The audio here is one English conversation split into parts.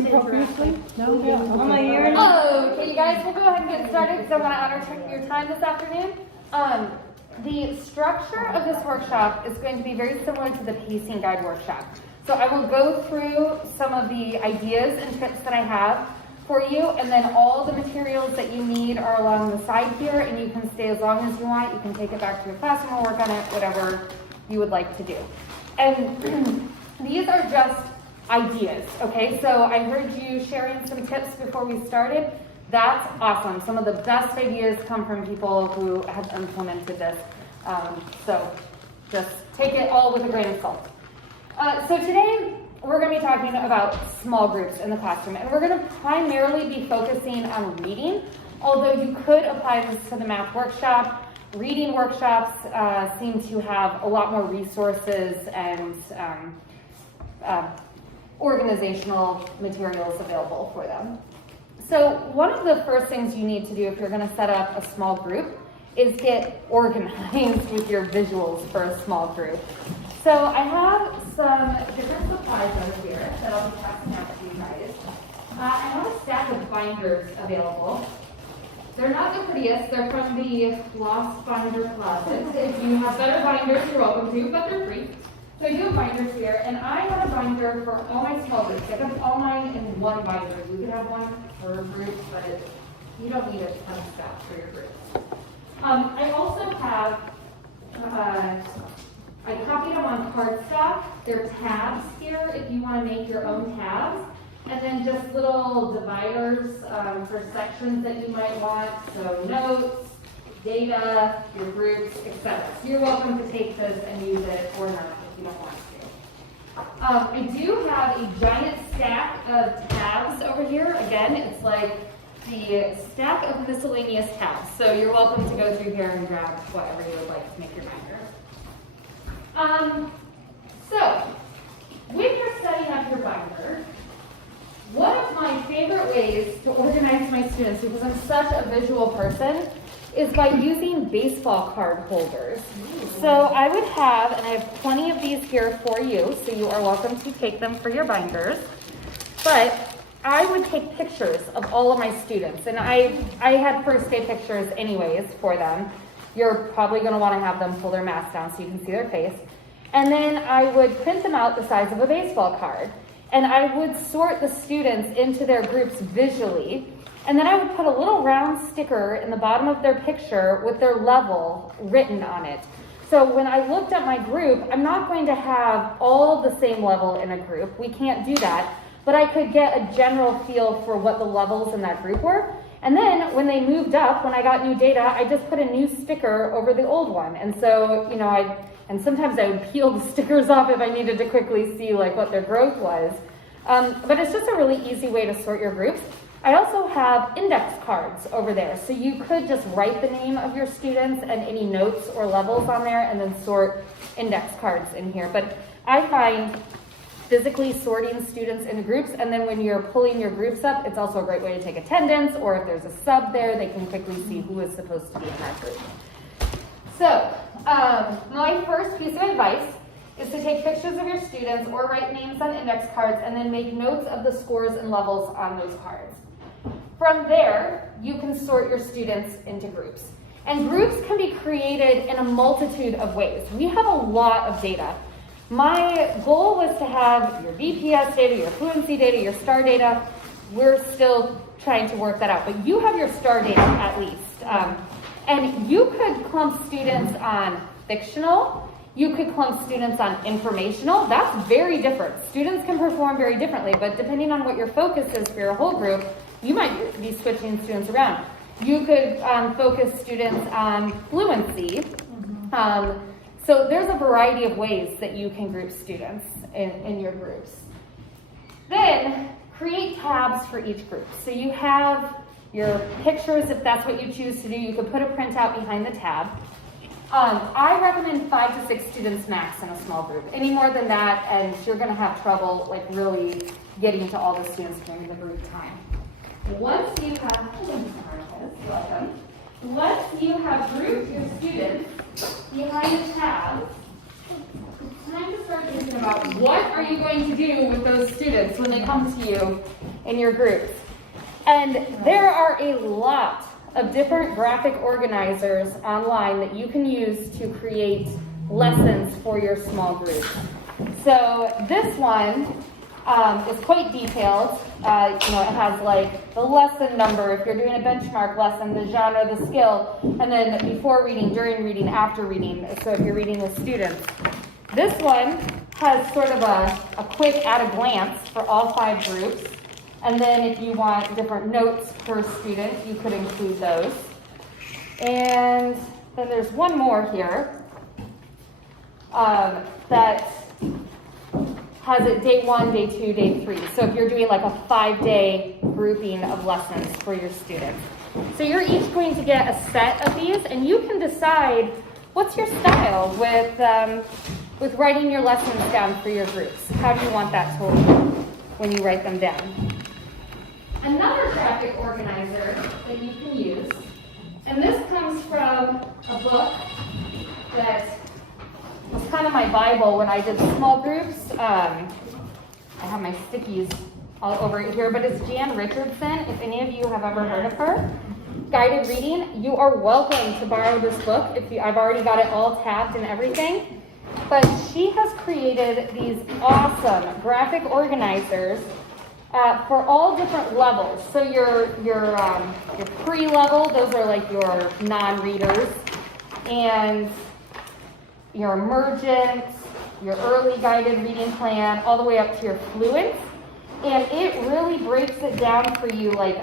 read profusely? No, yeah. I'm a year. Okay, you guys, we'll go ahead and get started because I want to honor your time this afternoon. The structure of this workshop is going to be very similar to the pacing guide workshop. So I will go through some of the ideas and tips that I have for you, and then all the materials that you need are along the side here, and you can stay as long as you want. You can take it back to your classroom and work on it, whatever you would like to do. And these are just ideas, okay? So I heard you sharing some tips before we started. That's awesome. Some of the best ideas come from people who have implemented this. So just take it all with a grain of salt. So today we're going to be talking about small groups in the classroom, and we're going to primarily be focusing on reading, although you could apply this to the math workshop. Reading workshops seem to have a lot more resources and organizational materials available for them. So one of the first things you need to do if you're going to set up a small group is get organized with your visuals for a small group. So I have some different supplies over here that I'll be passing out to you guys. I have a stack of binders available. They're not the prettiest. They're from the Lost Binder Closet. If you have better binders, you're welcome to, but they're free. So I do have binders here, and I have a binder for all my small groups. I kept all mine in one binder. You could have one for a group, but you don't need a ton of stuff for your group. I also have, I copied them on cardstock. They're tabs here if you want to make your own tabs. And then just little dividers for sections that you might want. So notes, data, your groups, etc. So you're welcome to take this and use it or not if you don't want to. I do have a giant stack of tabs over here. Again, it's like the stack of miscellaneous tabs. So you're welcome to go through here and grab whatever you would like to make your binder. So when you're setting up your binder, one of my favorite ways to organize my students, because I'm such a visual person, is by using baseball card holders. So I would have, and I have plenty of these here for you, so you are welcome to take them for your binders, but I would take pictures of all of my students, and I had first day pictures anyways for them. You're probably going to want to have them pull their mask down so you can see their face. And then I would print them out the size of a baseball card. And I would sort the students into their groups visually. And then I would put a little round sticker in the bottom of their picture with their level written on it. So when I looked at my group, I'm not going to have all the same level in a group. We can't do that. But I could get a general feel for what the levels in that group were. And then when they moved up, when I got new data, I just put a new sticker over the old one. And so, you know, and sometimes I would peel the stickers off if I needed to quickly see like what their growth was. But it's just a really easy way to sort your groups. I also have index cards over there. So you could just write the name of your students and any notes or levels on there and then sort index cards in here. But I find physically sorting students into groups, and then when you're pulling your groups up, it's also a great way to take attendance, or if there's a sub there, they can quickly see who is supposed to be in that group. So, my first piece of advice is to take pictures of your students or write names on index cards and then make notes of the scores and levels on those cards. From there, you can sort your students into groups. And groups can be created in a multitude of ways. We have a lot of data. My goal was to have your BPS data, your fluency data, your STAR data. We're still trying to work that out, but you have your STAR data at least. And you could clump students on fictional. You could clump students on informational. That's very different. Students can perform very differently, but depending on what your focus is for your whole group, you might be switching students around. You could focus students on fluency. So there's a variety of ways that you can group students in your groups. Then create tabs for each group. So you have your pictures, if that's what you choose to do. You could put a printout behind the tab. I recommend 5 to 6 students max in a small group. Any more than that, and you're going to have trouble like really getting to all the students during the group time. Once you have grouped your students behind the tabs, time to start thinking about what are you going to do with those students when they come to you in your groups. And there are a lot of different graphic organizers online that you can use to create lessons for your small groups. So this one is quite detailed. It has like the lesson number, if you're doing a benchmark lesson, the genre, the skill, and then before reading, during reading, after reading, so if you're reading with students. This one has sort of a quick at a glance for all 5 groups. And then if you want different notes per student, you could include those. And then there's one more here that has it day 1, day 2, day 3. So if you're doing like a 5-day grouping of lessons for your students. So you're each going to get a set of these, and you can decide what's your style with writing your lessons down for your groups. How do you want that to look when you write them down? Another graphic organizer that you can use, and this comes from a book that was kind of my Bible when I did small groups. I have my stickies all over it here, but it's Jan Richardson. If any of you have ever heard of her, guided reading, you are welcome to borrow this book. I've already got it all tabbed and everything. But she has created these awesome graphic organizers for all different levels. So your pre-level, those are like your non-readers, and your emergent, your early guided reading plan, all the way up to your fluent. And it really breaks it down for you, like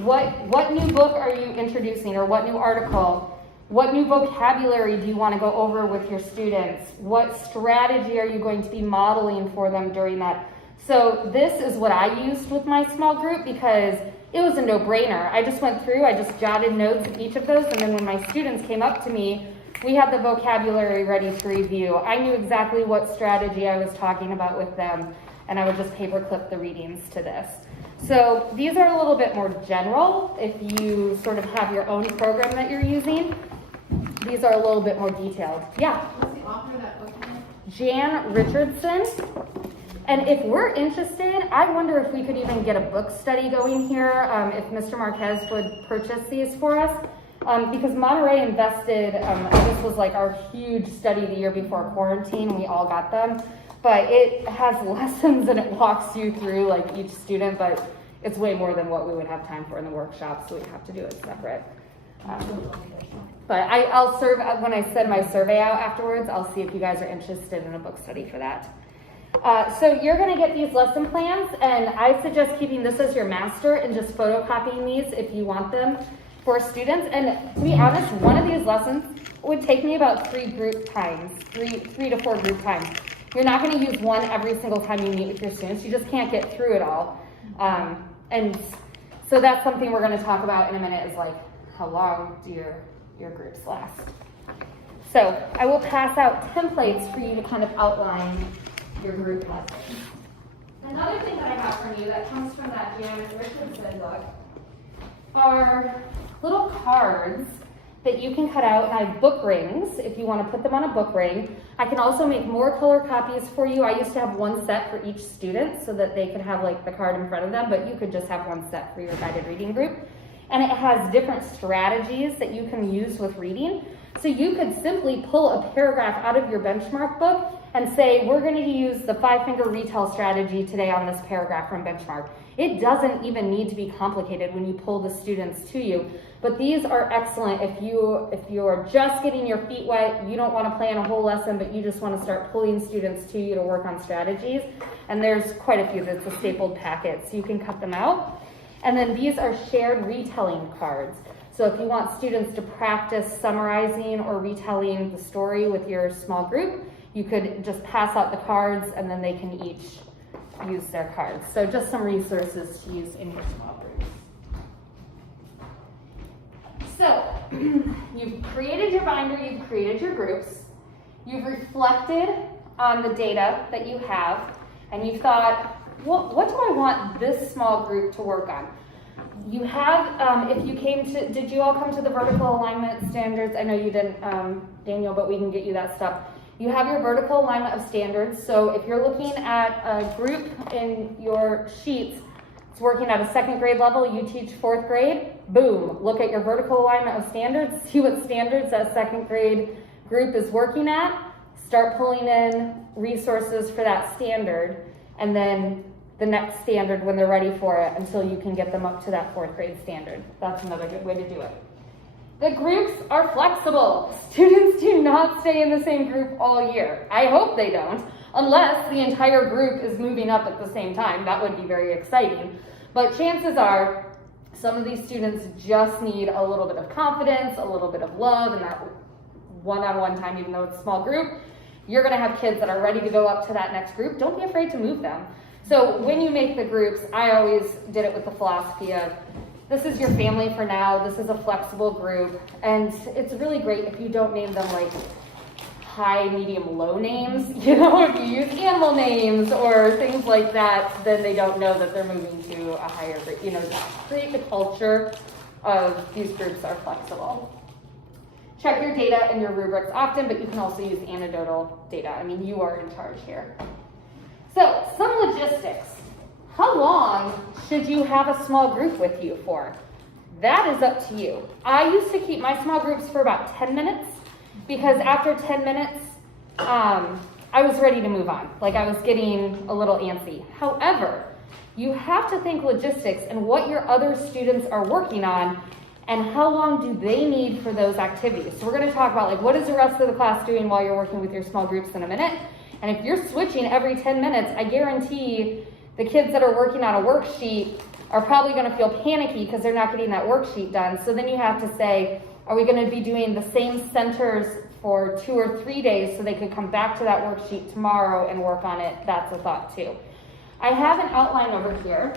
what new book are you introducing, or what new article, what new vocabulary do you want to go over with your students, what strategy are you going to be modeling for them during that. So this is what I used with my small group because it was a no-brainer. I just went through, I just jotted notes of each of those, and then when my students came up to me, we had the vocabulary ready to review. I knew exactly what strategy I was talking about with them, and I would just paperclip the readings to this. So these are a little bit more general. If you sort of have your own program that you're using, these are a little bit more detailed. Yeah? What's the author of that book? Jan Richardson. And if we're interested, I wonder if we could even get a book study going here, if Mr. Marquez would purchase these for us. Because Monterey invested, this was like our huge study the year before quarantine, and we all got them. But it has lessons and it walks you through like each student, but it's way more than what we would have time for in the workshop, so we have to do it separate. But I'll when I send my survey out afterwards, I'll see if you guys are interested in a book study for that. So you're going to get these lesson plans, and I suggest keeping this as your master and just photocopying these if you want them for students. And to be honest, one of these lessons would take me about 3 to 4 group times. You're not going to use one every single time you meet with your students. You just can't get through it all. And so that's something we're going to talk about in a minute, is like, how long do your groups last? So I will pass out templates for you to kind of outline your group lessons. Another thing that I have from you that comes from that Janet Richardson book are little cards that you can cut out, and I have book rings if you want to put them on a book ring. I can also make more color copies for you. I used to have one set for each student so that they could have like the card in front of them, but you could just have one set for your guided reading group. And it has different strategies that you can use with reading. So you could simply pull a paragraph out of your benchmark book and say, we're going to use the 5-finger retell strategy today on this paragraph from benchmark. It doesn't even need to be complicated when you pull the students to you. But these are excellent if you are just getting your feet wet, you don't want to plan a whole lesson, but you just want to start pulling students to you to work on strategies. And there's quite a few that's a stapled packet, so you can cut them out. And then these are shared retelling cards. So if you want students to practice summarizing or retelling the story with your small group, you could just pass out the cards and then they can each use their cards. So just some resources to use in your small groups. So you've created your binder, you've created your groups, you've reflected on the data that you have, and you've thought, well, what do I want this small group to work on? You have, if you came to, did you all come to the vertical alignment standards? I know you didn't, Daniel, but we can get you that stuff. You have your vertical alignment of standards. So if you're looking at a group in your sheets, it's working at a 2nd grade level, you teach 4th grade, boom, look at your vertical alignment of standards, see what standards that 2nd grade group is working at, start pulling in resources for that standard, and then the next standard when they're ready for it until you can get them up to that 4th grade standard. That's another good way to do it. The groups are flexible. Students do not stay in the same group all year. I hope they don't, unless the entire group is moving up at the same time. That would be very exciting. But chances are, some of these students just need a little bit of confidence, a little bit of love, and that one-on-one time, even though it's a small group. You're gonna have kids that are ready to go up to that next group. Don't be afraid to move them. So when you make the groups, I always did it with the philosophy of, this is your family for now, this is a flexible group, and it's really great if you don't name them like high, medium, low names. You know, if you use animal names or things like that, then they don't know that they're moving to a higher group. You know, just create the culture of these groups are flexible. Check your data and your rubrics often, but you can also use anecdotal data. I mean, you are in charge here. So, some logistics. How long should you have a small group with you for? That is up to you. I used to keep my small groups for about 10 minutes because after 10 minutes, I was ready to move on. Like I was getting a little antsy. However, you have to think logistics and what your other students are working on and how long do they need for those activities. So we're going to talk about like what is the rest of the class doing while you're working with your small groups in a minute. And if you're switching every 10 minutes, I guarantee the kids that are working on a worksheet are probably going to feel panicky because they're not getting that worksheet done. So then you have to say, are we going to be doing the same centers for 2 or 3 days so they could come back to that worksheet tomorrow and work on it? That's a thought too. I have an outline over here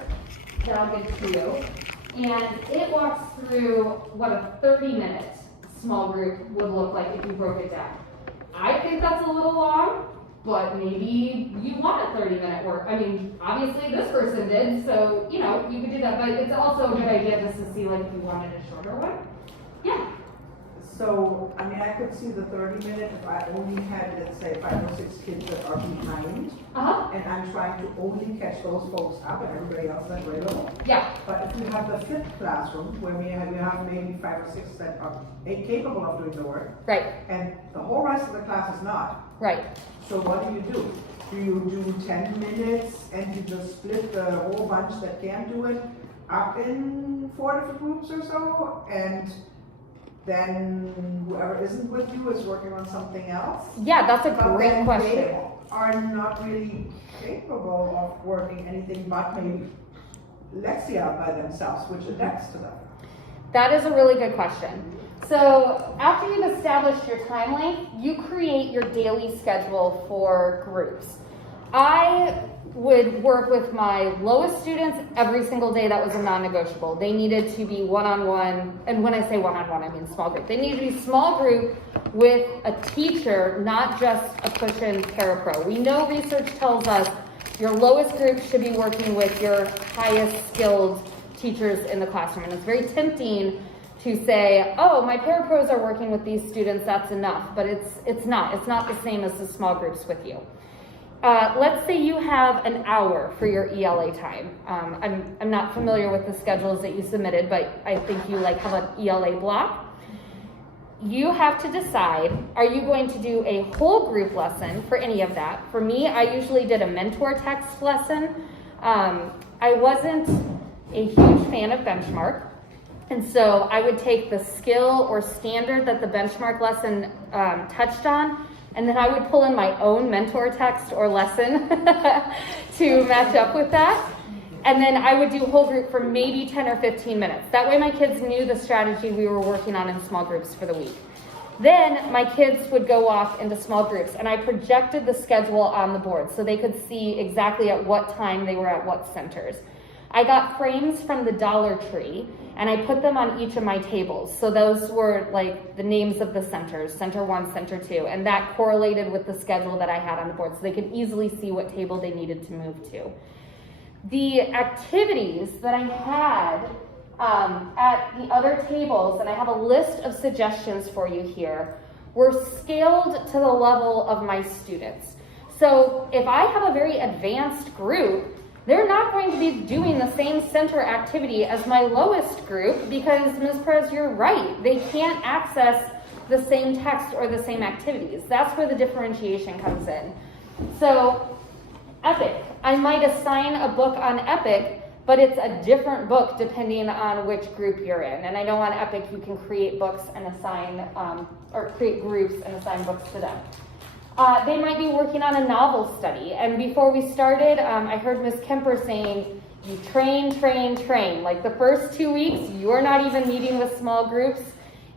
that I'll give to you, and it walks through what a 30-minute small group would look like if you broke it down. I think that's a little long, but maybe you want a 30-minute work. I mean, obviously this person did, so, you know, you could do that, but it's also a good idea just to see, like, if you wanted a shorter one. Yeah. So, I mean, I could see the 30-minute if I only had, let's say, 5 or 6 kids that are behind, and I'm trying to only catch those folks up and everybody else is right along. Yeah. But if you have the flipped classroom, where we have maybe 5 or 6 that are capable of doing the work, right, and the whole rest of the class is not. Right. So what do? Do you do 10 minutes and you just split the whole bunch that can't do it up in 4 different groups or so, and then whoever isn't with you is working on something else? Yeah, that's a great question. They are not really capable of working anything but maybe Lexia by themselves, which adapts to them. That is a really good question. So after you've established your time length, you create your daily schedule for groups. I would work with my lowest students every single day. That was a non-negotiable. They needed to be one-on-one, and when I say one-on-one, I mean small group. They needed to be small group with a teacher, not just a push-in parapro. We know research tells us your lowest group should be working with your highest skilled teachers in the classroom. And it's very tempting to say, oh, my parapros are working with these students, that's enough. But it's not. It's not the same as the small groups with you. Let's say you have an hour for your ELA time. I'm not familiar with the schedules that you submitted, but I think you have an ELA block. You have to decide, are you going to do a whole group lesson for any of that? For me, I usually did a mentor text lesson. I wasn't a huge fan of benchmark. And so I would take the skill or standard that the benchmark lesson touched on, and then I would pull in my own mentor text or lesson to match up with that. And then I would do whole group for maybe 10 or 15 minutes. That way my kids knew the strategy we were working on in small groups for the week. Then my kids would go off into small groups, and I projected the schedule on the board so they could see exactly at what time they were at what centers. I got frames from the Dollar Tree, and I put them on each of my tables. So those were like the names of the centers, Center 1, Center 2, and that correlated with the schedule that I had on the board so they could easily see what table they needed to move to. The activities that I had at the other tables, and I have a list of suggestions for you here, were scaled to the level of my students. So if I have a very advanced group, they're not going to be doing the same center activity as my lowest group because, Ms. Perez, you're right. They can't access the same text or the same activities. That's where the differentiation comes in. So, EPIC. I might assign a book on EPIC, but it's a different book depending on which group you're in. And I know on EPIC you can create books and assign, or create groups and assign books to them. They might be working on a novel study. And before we started, I heard Ms. Kemper saying, you train. Like the first 2 weeks, you're not even meeting with small groups.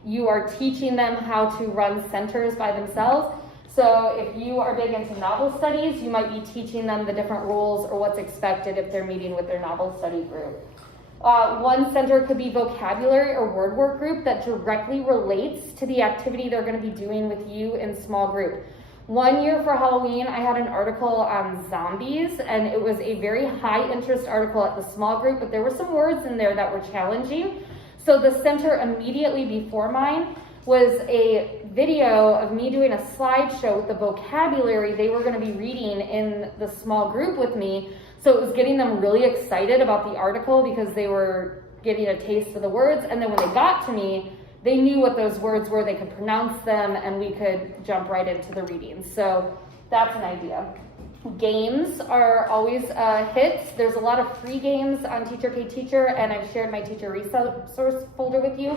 You are teaching them how to run centers by themselves. So if you are big into novel studies, you might be teaching them the different rules or what's expected if they're meeting with their novel study group. One center could be vocabulary or word work group that directly relates to the activity they're going to be doing with you in small group. One year for Halloween, I had an article on zombies, and it was a very high interest article at the small group, but there were some words in there that were challenging. So the center immediately before mine was a video of me doing a slideshow with the vocabulary they were going to be reading in the small group with me. So it was getting them really excited about the article because they were getting a taste of the words. And then when they got to me, they knew what those words were, they could pronounce them, and we could jump right into the reading. So that's an idea. Games are always hits. There's a lot of free games on Teacher Pay Teacher, and I've shared my teacher resource folder with you.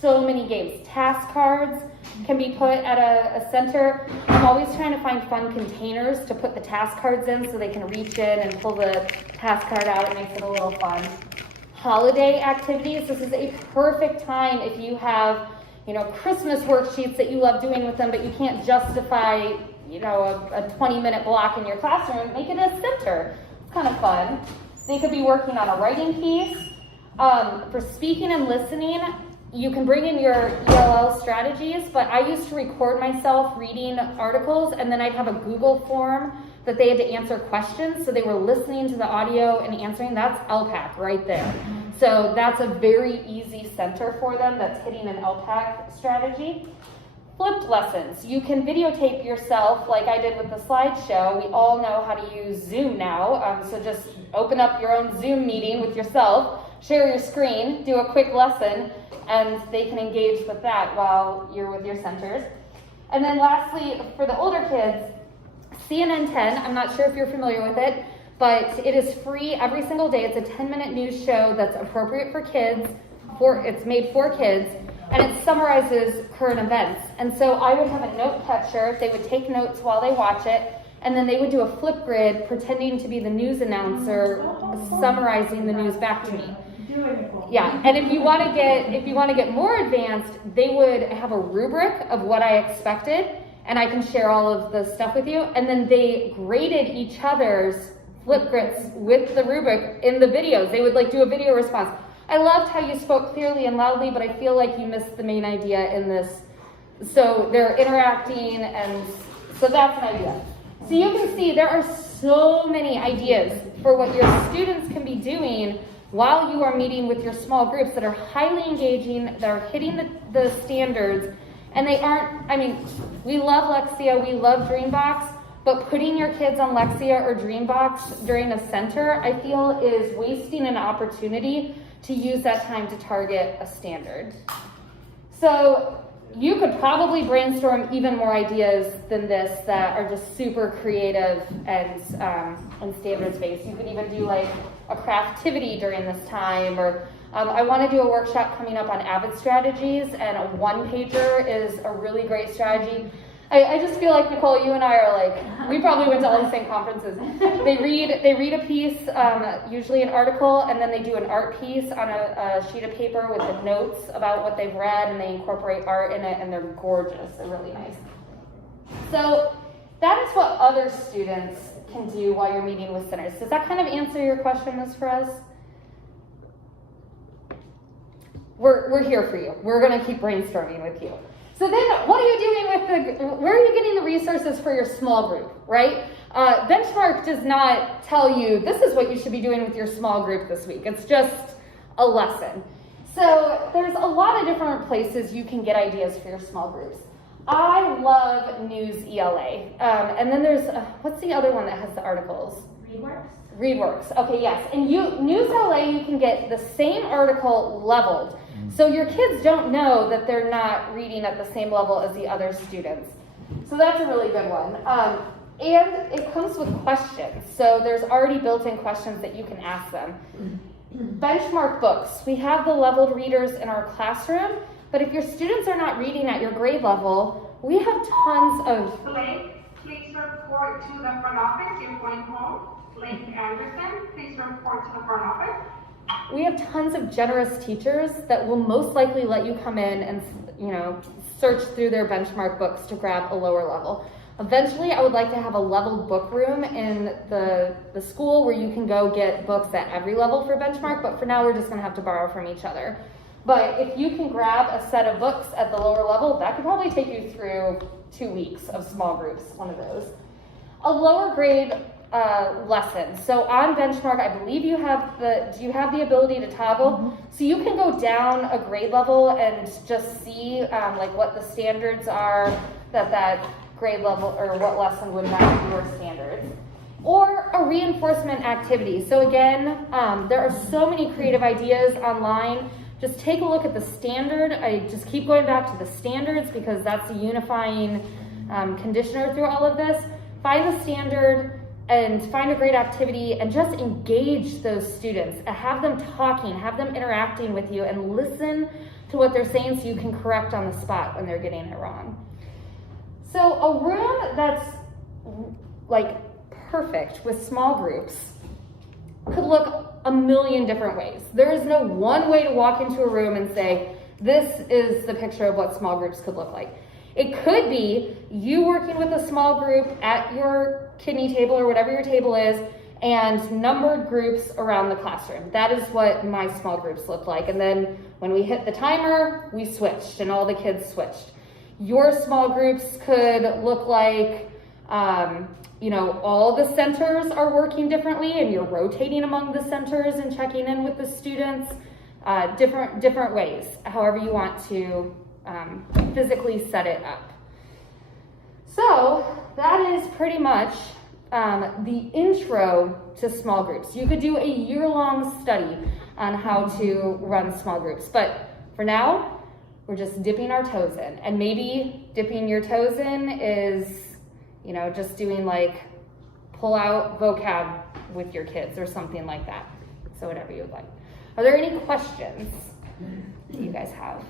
So many games. Task cards can be put at a center. I'm always trying to find fun containers to put the task cards in so they can reach in and pull the task card out. It makes it a little fun. Holiday activities. This is a perfect time if you have, Christmas worksheets that you love doing with them, but you can't justify, a 20-minute block in your classroom. Make it a center. It's kind of fun. They could be working on a writing piece. For speaking and listening, you can bring in your ELL strategies, but I used to record myself reading articles, and then I'd have a Google form that they had to answer questions, so they were listening to the audio and answering. That's LPAC right there. So that's a very easy center for them that's hitting an LPAC strategy. Flipped lessons. You can videotape yourself like I did with the slideshow. We all know how to use Zoom now, so just open up your own Zoom meeting with yourself, share your screen, do a quick lesson, and they can engage with that while you're with your centers. And then lastly, for the older kids, CNN 10, I'm not sure if you're familiar with it, but it is free every single day. It's a 10-minute news show that's appropriate for kids. It's made for kids, and it summarizes current events. And so I would have a note catcher. They would take notes while they watch it, and then they would do a flip grid pretending to be the news announcer summarizing the news back to me. Yeah, and if you want to get more advanced, they would have a rubric of what I expected, and I can share all of the stuff with you. And then they graded each other's flip grids with the rubric in the videos. They would do a video response. I loved how you spoke clearly and loudly, but I feel like you missed the main idea in this. So they're interacting, and so that's an idea. So you can see there are so many ideas for what your students can be doing while you are meeting with your small groups that are highly engaging, that are hitting the standards, and they aren't, we love Lexia, we love Dreambox, but putting your kids on Lexia or Dreambox during a center, I feel, is wasting an opportunity to use that time to target a standard. So you could probably brainstorm even more ideas than this that are just super creative and standards-based. You could even do a craftivity during this time, or I want to do a workshop coming up on AVID strategies, and a one-pager is a really great strategy. I just feel like, Nicole, you and I are we probably went to all the same conferences. They read a piece, usually an article, and then they do an art piece on a sheet of paper with the notes about what they've read, and they incorporate art in it, and they're gorgeous. They're really nice. So that is what other students can do while you're meeting with centers. Does that kind of answer your question, Ms. Perez? We're here for you. We're going to keep brainstorming with you. So then what are you doing where are you getting the resources for your small group, right? Benchmark does not tell you this is what you should be doing with your small group this week. It's just a lesson. So there's a lot of different places you can get ideas for your small groups. I love News ELA. And then there's, what's the other one that has the articles? ReadWorks. Okay, yes. And News LA, you can get the same article leveled. So your kids don't know that they're not reading at the same level as the other students. So that's a really good one. And it comes with questions. So there's already built-in questions that you can ask them. Benchmark books. We have the leveled readers in our classroom, but if your students are not reading at your grade level, we have tons of... Blake, please report to the front office. You're going home. Blake Anderson, please report to the front office. We have tons of generous teachers that will most likely let you come in and, search through their benchmark books to grab a lower level. Eventually, I would like to have a leveled book room in the school where you can go get books at every level for benchmark, but for now we're just gonna have to borrow from each other. But if you can grab a set of books at the lower level, that could probably take you through 2 weeks of small groups, one of those. A lower grade lesson. So on benchmark, I believe do you have the ability to toggle? Mm-hmm. So you can go down a grade level and just see like what the standards are that grade level or what lesson would match your standards. Or a reinforcement activity. So again, there are so many creative ideas online. Just take a look at the standard. I just keep going back to the standards because that's the unifying conditioner through all of this. Find the standard and find a great activity and just engage those students. Have them talking, have them interacting with you, and listen to what they're saying so you can correct on the spot when they're getting it wrong. So a room that's like perfect with small groups could look a million different ways. There is no one way to walk into a room and say, this is the picture of what small groups could look like. It could be you working with a small group at your kidney table or whatever your table is, and numbered groups around the classroom. That is what my small groups look like. And then when we hit the timer, we switched and all the kids switched. Your small groups could look like, all the centers are working differently and you're rotating among the centers and checking in with the students, different ways, however you want to physically set it up. So that is pretty much the intro to small groups. You could do a year-long study on how to run small groups, but for now, we're just dipping our toes in. And maybe dipping your toes in is, just doing like pull out vocab with your kids or something like that. So whatever you would like. Are there any questions that you guys have?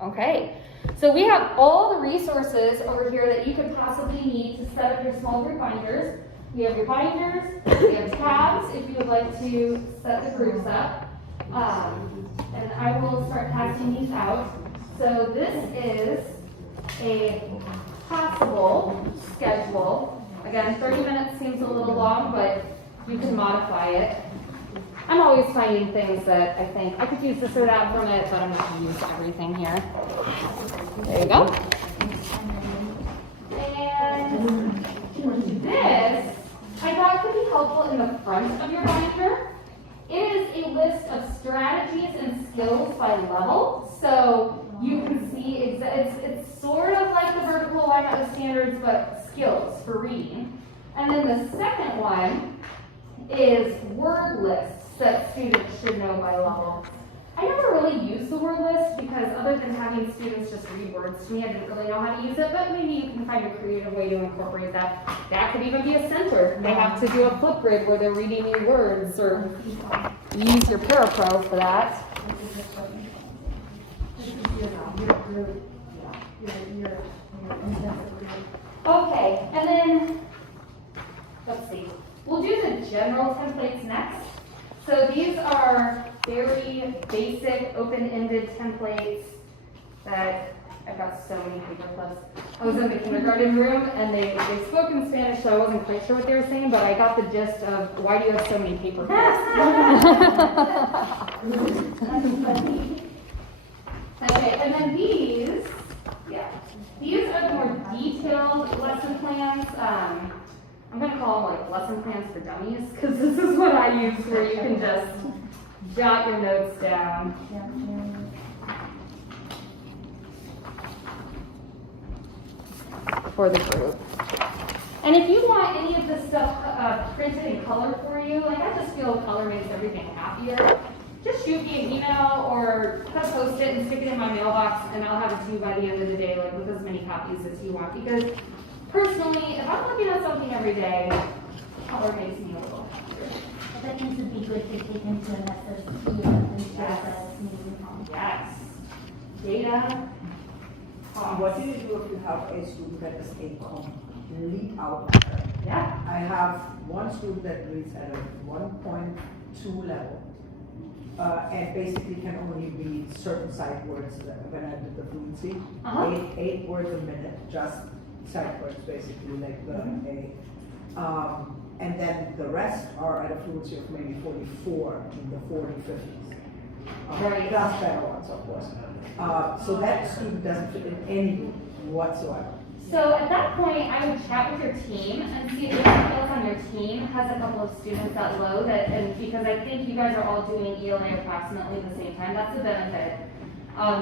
Okay, so we have all the resources over here that you could possibly need to set up your small group binders. We have your binders, we have tabs if you would like to set the groups up. And I will start passing these out. So this is a possible schedule. Again, 30 minutes seems a little long, but you can modify it. I'm always finding things that I think I could use this or that from it, but I'm not going to use everything here. There you go. And this, I thought could be helpful in the front of your binder. It is a list of strategies and skills by level. So you can see it's sort of like the vertical alignment of standards, but skills for reading. And then the second one is word lists that students should know by level. I never really used the word list because other than having students just read words to me, I didn't really know how to use it, but maybe you can find a creative way to incorporate that. That could even be a center. They have to do a flip grid where they're reading you words, or use your Parapro for that. Okay, and then, let's see. We'll do the general templates next. So these are very basic, open-ended templates that I've got so many paper clips. I was in the kindergarten room and they spoke in Spanish, so I wasn't quite sure what they were saying, but I got the gist of why do you have so many paper clips? Okay, and then these are the more detailed lesson plans. I'm going to call them like lesson plans for dummies, because this is what I use where you can just jot your notes down. for the group. And if you want any of this stuff printed in color for you, like I just feel color makes everything happier, just shoot me an email or cut a post-it and stick it in my mailbox, and I'll have it to you by the end of the day, like with as many copies as you want. Because personally, if I'm looking at something every day, color makes me a little happier. That things would be good to take into an SSP and share that moving on. Yes. Data. What do you do if you have a student that is a complete outlier? Yeah. I have one student that reads at a 1.2 level, and basically can only read certain sight words when I did the fluency. Eight words a minute, just sight words, basically, like the A. And then the rest are at a fluency of maybe 44 in the 40, 50s. Right. Plus better ones, of course. So that student doesn't fit in any group whatsoever. So at that point, I would chat with your team and see if anyone else on your team has a couple of students that low and because I think you guys are all doing ELA approximately at the same time, that's a benefit.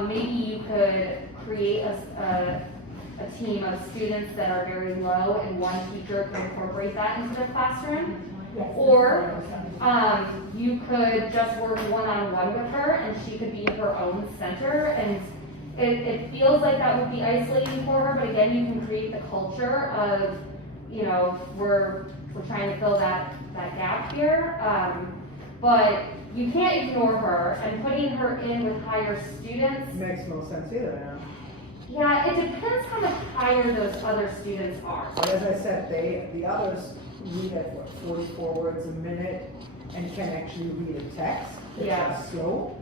Maybe you could create a team of students that are very low and one teacher can incorporate that into their classroom. Yes. Or you could just work one-on-one with her and she could be her own center, and it feels like that would be isolating for her, but again, you can create the culture of, you know, we're trying to fill that gap here, but you can't ignore her, and putting her in with higher students. Makes no sense either, Yeah, it depends how much higher those other students are. But as I said, the others read at what, 44 words a minute and can actually read a text. It's just slow,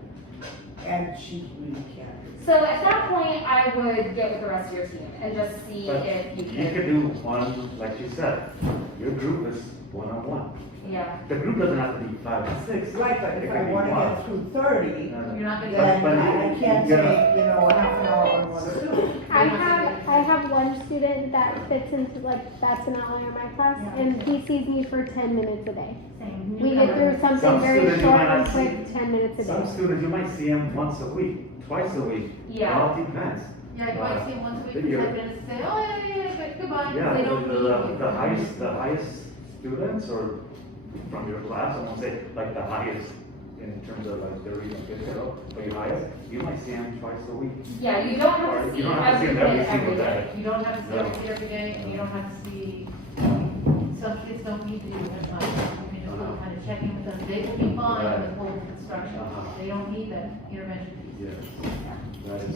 and she really can't. So at that point, I would get with the rest of your team and just see But if you You can. could do one, like you said, your group is one-on-one. Yeah. The group doesn't have to be 5 to 6. Right, but It if could I be want to one. get through 30, You're not gonna then But I you can't gotta- take, half an hour on one student. I have one student that fits into that's an outlier in my class, and he sees me for 10 minutes a day. Same. We get through something Some very students you short might and not quick, see. 10 minutes a Some day. students, you might see them once a week, twice a week. Yeah. It all depends. Yeah, you might see them once a week, You're- 10 minutes, say, oh, yeah, goodbye. Yeah, They don't need you. the highest students or from your class, I won't say like the highest in terms of like their reading skill, but your highest, you might see them twice a week. Yeah, you don't have Or to you see don't have to see every them kid every day. You don't have to see No. every kid every day, and you don't have to see, some kids don't need to do as much. You can just go kind of check in with them, they will be fine Right. with whole instruction. They don't need the intervention piece. Yes, that is.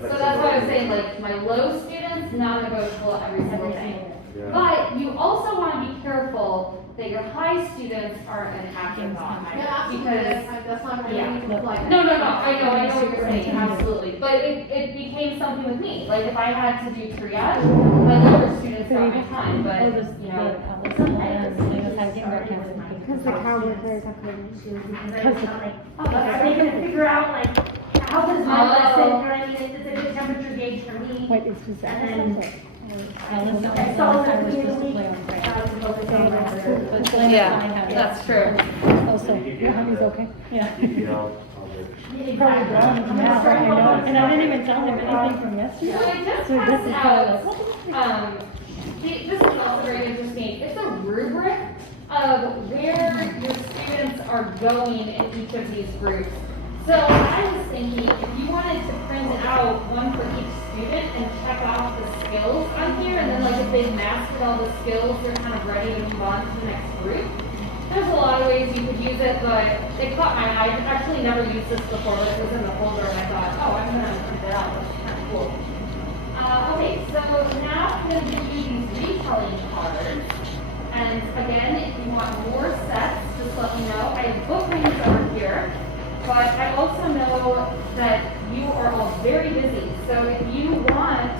So that's why I was saying, like, my low students, non-negotiable every single day. Yeah. But you also want to be careful that your high students aren't an afterthought. Yeah, absolutely, Because that's not really Yeah. like. No, I know what you're saying, absolutely. But it became something with me. Like if I had to do triage, my lower students got my time, but you know. Because the cow workers are Because they can figure out like, how does my lesson, you know what I mean, it's a good temperature gauge for me. Wait, it's just And then, I saw that we focus on my. Yeah, that's true. Also, your hubby's okay? Yeah. Exactly. And I didn't even tell him anything from yesterday. So I just passed out, this is also very interesting. It's a rubric of where your students are going in each of these groups. So I was thinking, if you wanted to print out one for each student and check off the skills on here, and then like if they've mastered all the skills, they're kind of ready to move on to the next group. There's a lot of ways you could use it, but it caught my eye. I've actually never used this before, but it was in the folder, and I thought, oh, I'm gonna print it out. That's kind of cool. Okay, so now I'm gonna give you these retelling cards. And again, if you want more sets, just let me know. I have book rings over here. But I also know that you are all very busy, so if you want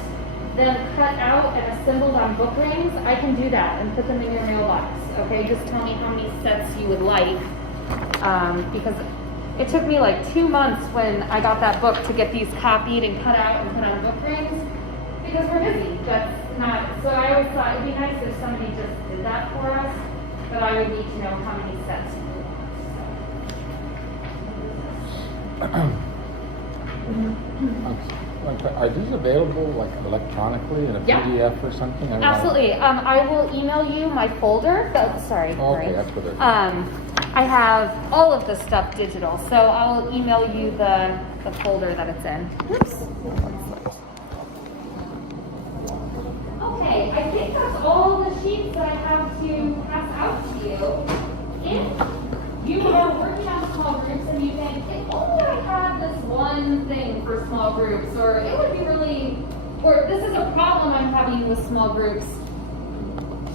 them cut out and assembled on book rings, I can do that and put them in your mailbox, okay? Just tell me how many sets you would like, because it took me like 2 months when I got that book to get these copied and cut out and put on book rings, because we're busy. That's not, so I always thought it'd be nice if somebody just did that for us, but I would need to know how many sets you would want, so. Are these available like electronically in a Yeah. PDF or something? I mean, Absolutely. I will email you my folder. Sorry. Oh, okay, Marie. that's what it is. I have all of this stuff digital, so I'll email you the folder that it's in. Oops. Okay, I think that's all the sheets that I have to pass out to you. If you are working on small groups and you think, if only I had this one thing for small groups, or it would be really, or this is a problem I'm having with small groups,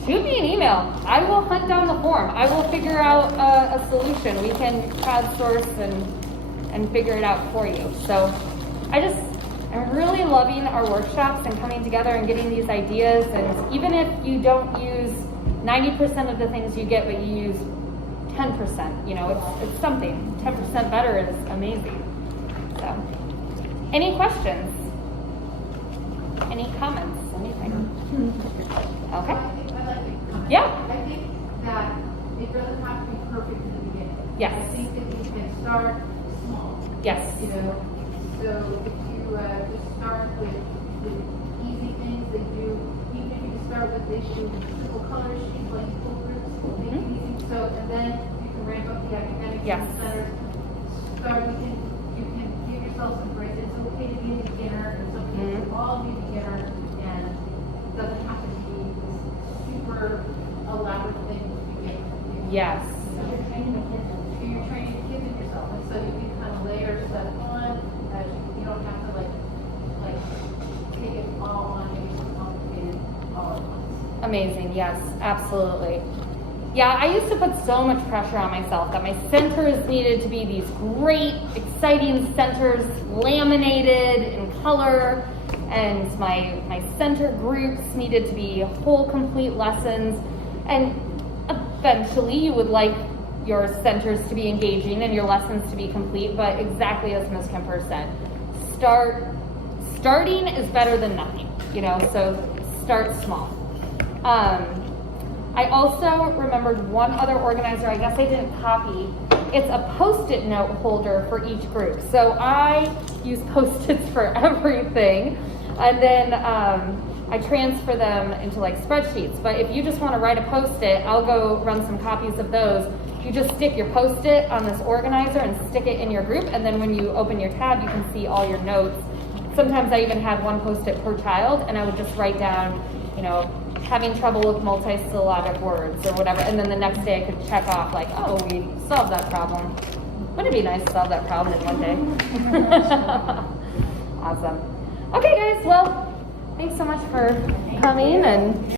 shoot me an email. I will hunt down the form. I will figure out a solution. We can crowdsource and figure it out for you. So I'm really loving our workshops and coming together and getting these ideas. And even if you don't use 90% of the things you get, but you use 10%, it's something. 10% better is amazing. So, any questions? Any comments? Anything? Okay. I'd like to comment. Yeah. I think that it doesn't have to be perfect in the beginning. Yes. I think that you can start small. Yes. So if you just start with easy things that you, even if you just start with the issue of simple color sheets, like full groups, make it easy. So, and then you can ramp up the academic Yes. centers. You can give yourself some grace. It's okay to be a beginner. It's okay to all be a beginner, and it doesn't have to be this super elaborate thing to begin with. Yes. You're training the kids in yourself, and so you can kind of layer stuff on. You don't have to like take it all on, make it so complicated all at once. Amazing. Yes, absolutely. Yeah, I used to put so much pressure on myself that my centers needed to be these great, exciting centers, laminated in color, and my center groups needed to be whole, complete lessons. And eventually you would like your centers to be engaging and your lessons to be complete, but exactly as Ms. Kemper said, starting is better than nothing, so start small. I also remembered one other organizer, I guess I didn't copy. It's a Post-it note holder for each group. So I use Post-its for everything. And then I transfer them into like spreadsheets. But if you just want to write a Post-it, I'll go run some copies of those. You just stick your Post-it on this organizer and stick it in your group. And then when you open your tab, you can see all your notes. Sometimes I even had one Post-it per child, and I would just write down, having trouble with multisyllabic words or whatever, and then the next day I could check off like, oh, we solved that problem. Wouldn't it be nice to solve that problem in one day? Awesome. Okay guys, well, thanks so much for coming and